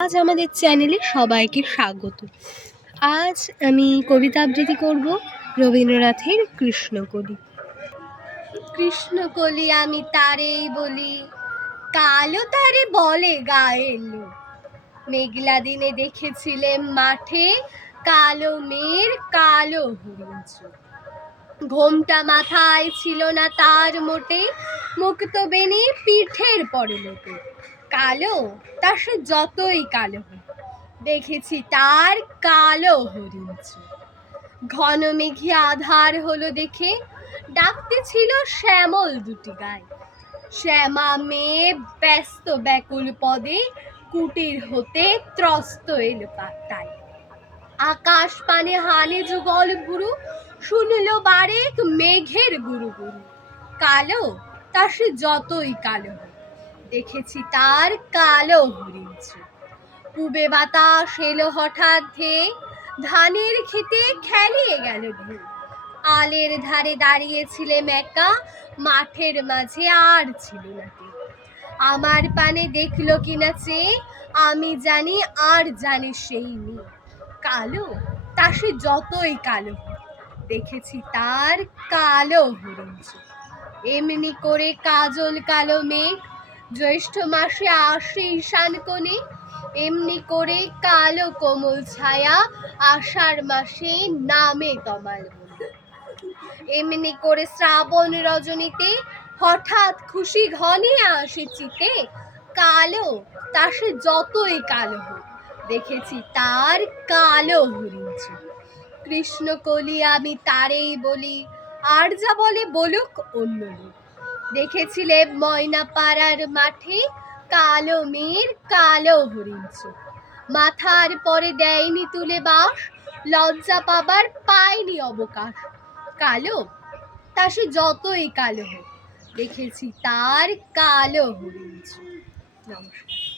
আজ আমাদের চ্যানেলে সবাইকে স্বাগত। আজ আমি কবিতা আবৃত্তি করব রবীন্দ্রনাথের কৃষ্ণকলি। কৃষ্ণকলি আমি তারেই বলি, কালো তারে বলে গায়ের লোক। মেঘলা দিনে দেখেছিলেন মাঠে, কালো মেয়ের কালো হরিণ চোখ। ঘোমটা মাথায় ছিল না তার মোটে, মুক্ত বেনি পিঠের পরলোকে। কালো তা সে যতই কালো হোক, দেখেছি তার কালো হরিণ চোখ। ঘন মেঘে আধার হলো দেখে, ডাকতে ছিল শ্যামল দুটি গায়ে। শ্যামা মেয়ে ব্যস্ত ব্যাকুল পদে, কুটির হতে ত্রস্ত এলো তাই। আকাশ পানে হানে যুগল ভুরু, শুনল বারেক মেঘের গুরু গুরু। কালো তা সে যতই কালো হোক, দেখেছি তার কালো হরিণ চোখ। পূবে বাতাস এলো হঠাৎ ধেয়ে, ধানের খেতে খেলিয়ে গেল ঢেউ। আলের ধারে দাঁড়িয়েছিলেম একা, মাঠের মাঝে আর ছিল না কেউ। আমার পানে দেখলো কিনা চেয়ে, আমি জানি আর জানে সেই মেয়ে। কালো তা সে যতই কালো হোক, দেখেছি তার কালো হরিণ চোখ। এমনি করে কাজল কালো মেঘ, জ্যৈষ্ঠ মাসে আসে ঈশান কোণে। এমনি করে কালো কোমল ছায়া, আষাঢ় মাসে নামে তমাল বনে। এমনি করে শ্রাবণ রজনীতে, হঠাৎ খুশি ঘনিয়ে আসে চিতে। কালো তা সে যতই কালো হোক, দেখেছি তার কালো হরিণ চোখ। কৃষ্ণকলি আমি তারেই বলি, আর যা বলে বলুক অন্য লোক। দেখেছিলে ময়না পাড়ার মাঠে, কালো মেয়ের কালো হরিণ চোখ। মাথার পরে দেয়নি তুলে বাস, লজ্জা পাবার পায়নি অবকাশ। কালো তা সে যতই কালো হোক, দেখেছি তার কালো হরিণ চোখ। নমস্কার।